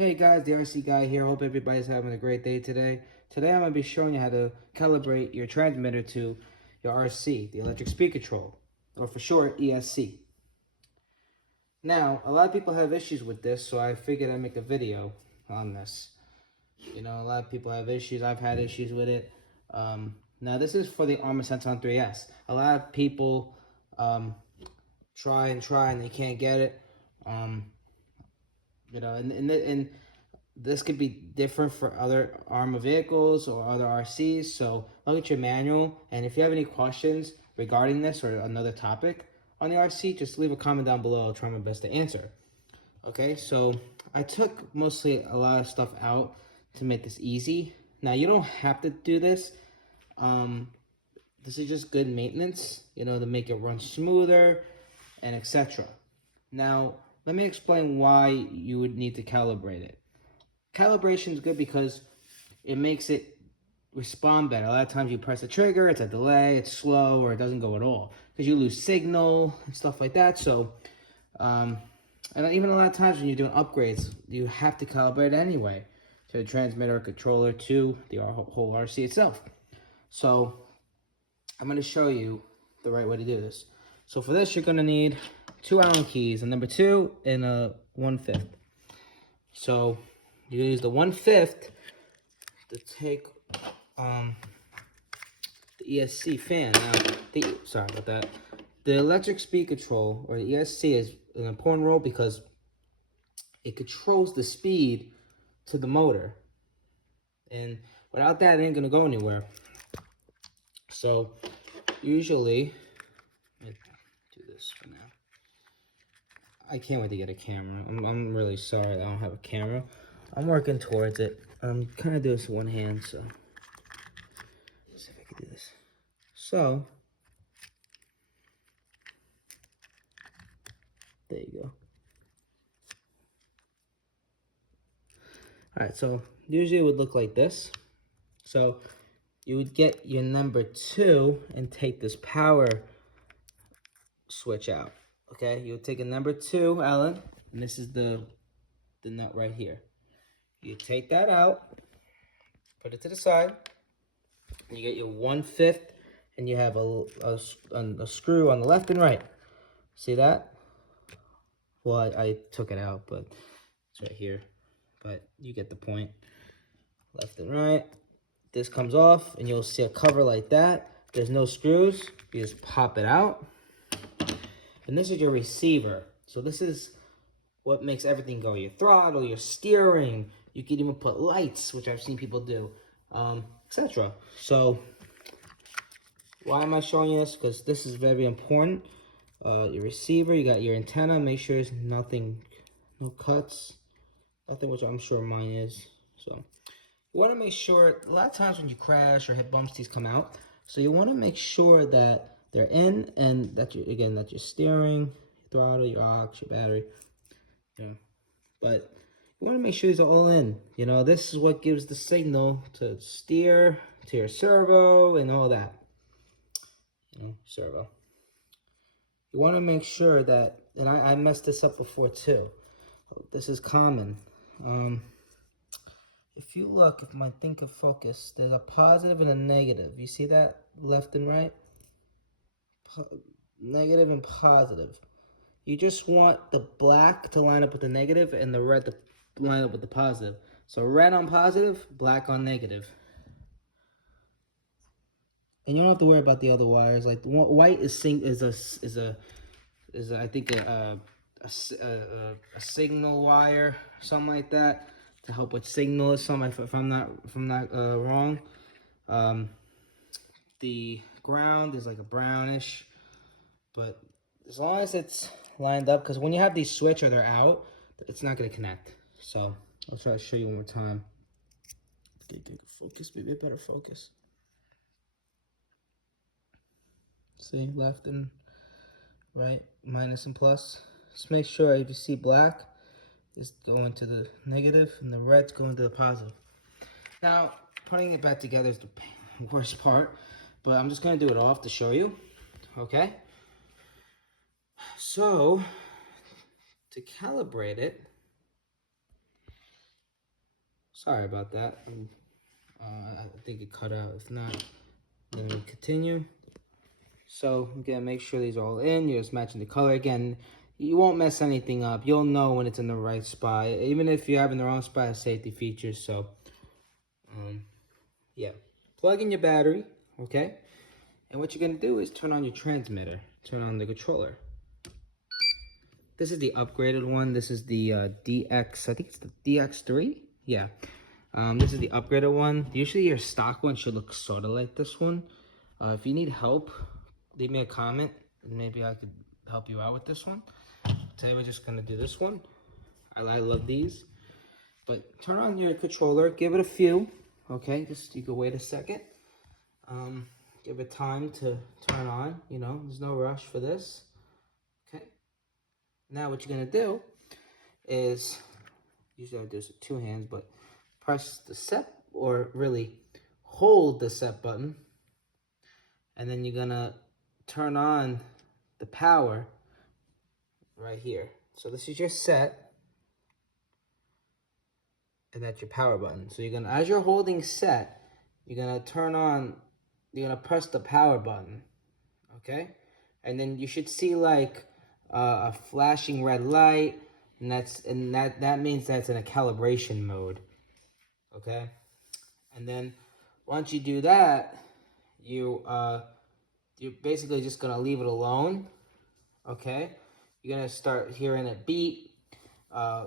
Hey guys, the RC guy here. Hope everybody's having a great day today. Today I'm going to be showing you how to calibrate your transmitter to your RC, the electric speed control, or for short, ESC. Now, a lot of people have issues with this, so I figured I'd make a video on this. You know, a lot of people have issues. I've had issues with it. Now, this is for the Arrma Senton 3S. A lot of people try and they can't get it. You know, and this could be different for other Arrma vehicles or other RCs. So look at your manual, and if you have any questions regarding this or another topic on the RC, just leave a comment down below. I'll try my best to answer. Okay, so I took mostly a lot of stuff out to make this easy. Now you don't have to do this. This is just good maintenance, you know, to make it run smoother and etc. Now, let me explain why you would need to calibrate it. Calibration is good because it makes it respond better. A lot of times you press the trigger, it's a delay, it's slow, or it doesn't go at all because you lose signal and stuff like that. So, and even a lot of times when you're doing upgrades, you have to calibrate anyway to the transmitter or controller to the whole RC itself. So, I'm going to show you the right way to do this. So for this, you're going to need 2 Allen keys, a number 2 and a 1/5. So you use the 1/5 to take the ESC fan. Now, sorry about that. The electric speed control, or the ESC, is an important role because it controls the speed to the motor. And without that, it ain't going to go anywhere. So usually, let me do this for now. I can't wait to get a camera. I'm really sorry I don't have a camera. I'm working towards it. I'm kind of doing this with one hand, so let's see if I can do this. So there you go. All right, so usually it would look like this. So you would get your number 2 and take this power switch out. Okay, you would take a number 2 Allen, and this is the nut right here. You take that out, put it to the side, and you get your 1/5, and you have a screw on the left and right. See that? Well, I took it out, but it's right here. But you get the point. Left and right. This comes off, and you'll see a cover like that. There's no screws. You just pop it out. And this is your receiver. So this is what makes everything go. Your throttle, your steering. You can even put lights, which I've seen people do, etc. So why am I showing you this? Because this is very important. Your receiver, you got your antenna. Make sure there's nothing, no cuts, nothing, which I'm sure mine is. So you want to make sure, a lot of times when you crash or hit bumps, these come out. So you want to make sure that they're in, and that you, again, that your steering, your throttle, your aux, your battery. Yeah. But you want to make sure these are all in. You know, this is what gives the signal to steer, to your servo, and all that. You know, servo. You want to make sure that, and I messed this up before too. This is common. If you look, if my thing could focus, there's a positive and a negative. You see that left and right? Negative and positive. You just want the black to line up with the negative and the red to line up with the positive. So red on positive, black on negative. And you don't have to worry about the other wires. Like white is I think a signal wire, something like that, to help with signal or something. If I'm not wrong. The ground is like a brownish, but as long as it's lined up, because when you have these switch or they're out, it's not going to connect. So I'll try to show you one more time. Focus, maybe a better focus. See, left and right, minus and plus. Just make sure if you see black, it's going to the negative and the red's going to the positive. Now, putting it back together is the worst part, but I'm just going to do it off to show you. Okay? So, to calibrate it, Sorry about that. I think it cut out. If not, then we continue. So I'm gonna make sure these are all in. You're just matching the color again. You won't mess anything up. You'll know when it's in the right spot. Even if you're having the wrong spot, has safety features. So, yeah. Plug in your battery, okay? And what you're gonna do is turn on your transmitter. Turn on the controller. This is the upgraded one. This is the DX, I think it's the DX3? Yeah. This is the upgraded one. Usually your stock one should look sort of like this one. If you need help, leave me a comment and maybe I could help you out with this one. Today we're just gonna do this one. I love these. But turn on your controller, give it a few, okay? Just you can wait a second. Give it time to turn on, you know, there's no rush for this. Okay. Now what you're gonna do is, usually I do this with two hands, but press the set, or really hold the set button, and then you're gonna turn on the power right here. So this is your set, and that's your power button. So you're gonna, as you're holding set, you're gonna turn on, you're gonna press the power button, okay? And then you should see like a flashing red light, and that means that's in a calibration mode, okay? And then once you do that, you're basically just gonna leave it alone, okay? You're gonna start hearing it beep.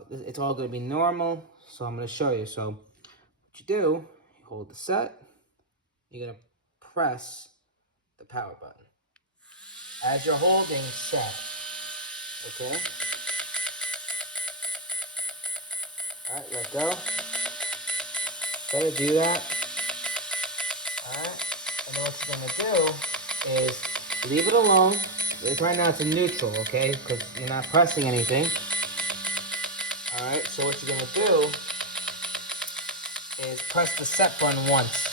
It's all gonna be normal, so I'm gonna show you. So what you do, you hold the set, you're gonna press the power button as you're holding set, okay? All right, let go. Okay, do that. All right, and then what you're gonna do is leave it alone. Right now it's in neutral, okay? Because you're not pressing anything. All right, so what you're gonna do is press the set button once.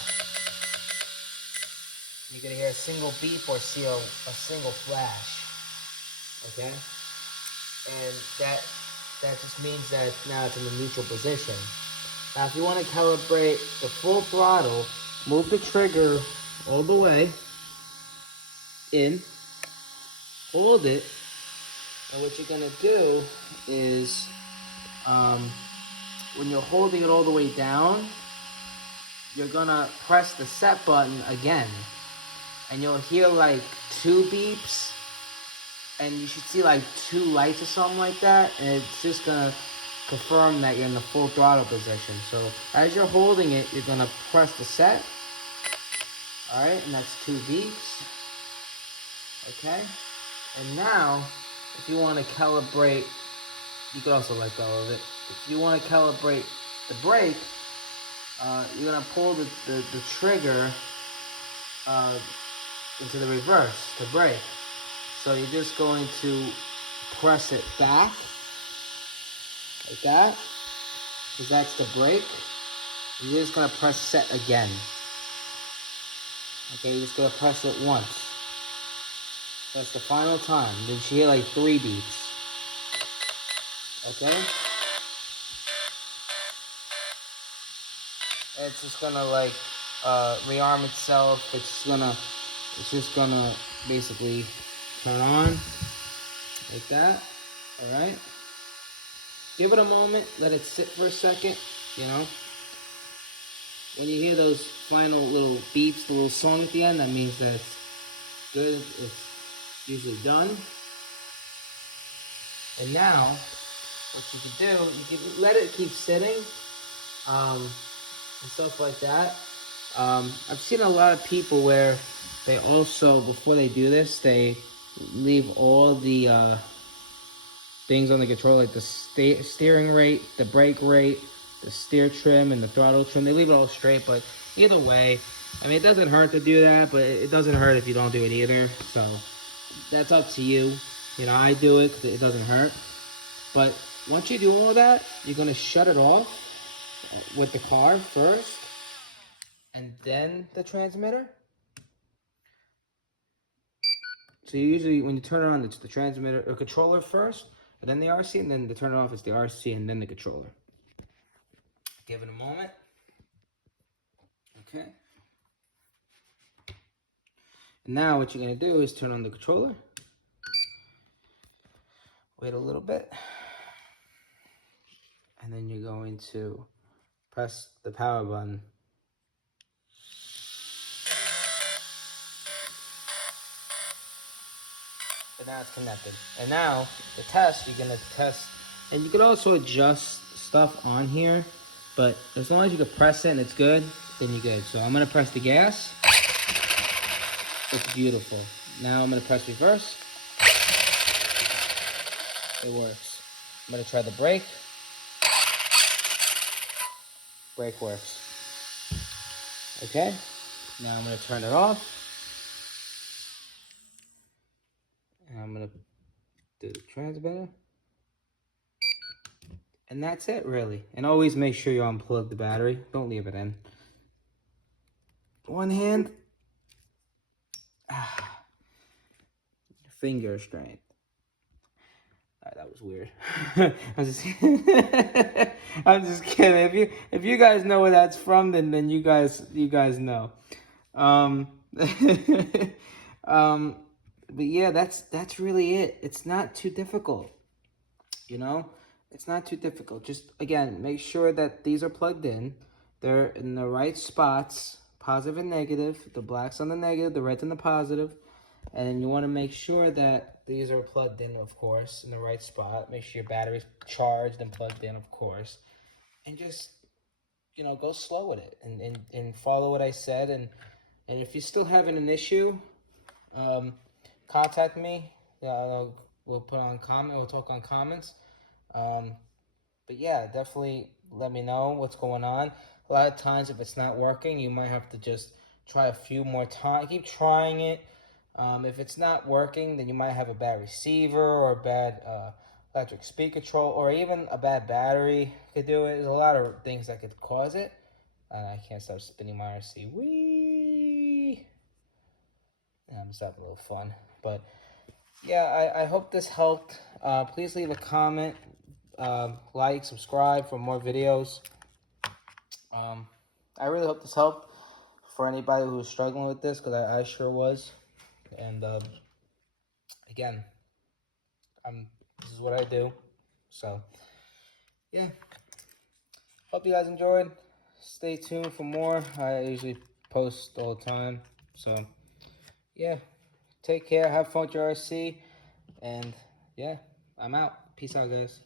You're gonna hear a single beep or see a single flash, okay? And that just means that now it's in the neutral position. Now, if you want to calibrate the full throttle, move the trigger all the way in, hold it, and what you're gonna do is, when you're holding it all the way down, you're gonna press the set button again, and you'll hear like 2 beeps, and you should see like 2 lights or something like that, and it's just gonna confirm that you're in the full throttle position. So as you're holding it, you're gonna press the set, all right, and that's 2 beeps, okay? And now, if you want to calibrate, you could also let go of it. If you want to calibrate the brake, you're gonna pull the trigger into the reverse to brake. So you're just going to press it back like that, because that's the brake. You're just gonna press set again. Okay, you're just gonna press it once. That's the final time. Then you hear like 3 beeps. Okay? It's just gonna like rearm itself. It's just gonna basically turn on like that. All right. Give it a moment. Let it sit for a second. You know. When you hear those final little beeps, the little song at the end, that means that it's good. It's usually done. And now, what you can do, you can let it keep sitting, and stuff like that. I've seen a lot of people where they also, before they do this, they leave all the things on the controller, like the steering rate, the brake rate, the steer trim, and the throttle trim. They leave it all straight, but either way, I mean, it doesn't hurt to do that, but it doesn't hurt if you don't do it either. So that's up to you. You know, I do it because it doesn't hurt. But once you do all that, you're gonna shut it off with the car first, and then the transmitter. So usually when you turn it on, it's the transmitter or controller first, and then the RC, and then to turn it off, it's the RC and then the controller. Give it a moment. Okay. And now what you're going to do is turn on the controller. Wait a little bit. And then you're going to press the power button. And now it's connected. And now the test, you're going to test. And you can also adjust stuff on here. But as long as you can press it and it's good, then you're good. So I'm going to press the gas. It's beautiful. Now I'm going to press reverse. It works. I'm going to try the brake. Brake works. Okay. Now I'm going to turn it off. And I'm going to do the transmitter. And that's it, really. And always make sure you unplug the battery. Don't leave it in. One hand. Finger strength. That was weird. I'm just kidding. If you guys know where that's from, then you guys know. But yeah, that's really it. It's not too difficult. You know, it's not too difficult. Just again, make sure that these are plugged in. They're in the right spots, positive and negative. The black's on the negative, the red's on the positive. And you want to make sure that these are plugged in, of course, in the right spot. Make sure your battery's charged and plugged in, of course. And just, you know, go slow with it and follow what I said. And if you're still having an issue, contact me. We'll put on comment. We'll talk on comments. But yeah, definitely let me know what's going on. A lot of times, if it's not working, you might have to just try a few more times. Keep trying it. If it's not working, then you might have a bad receiver or a bad electric speed control, or even a bad battery could do it. There's a lot of things that could cause it. I can't stop spinning my RC. Whee! I'm just having a little fun. But yeah, I hope this helped. Please leave a comment, like, subscribe for more videos. I really hope this helped for anybody who's struggling with this, because I sure was. And again, this is what I do. So yeah, hope you guys enjoyed. Stay tuned for more. I usually post all the time. So yeah, take care. Have fun with your RC. And yeah, I'm out. Peace out, guys.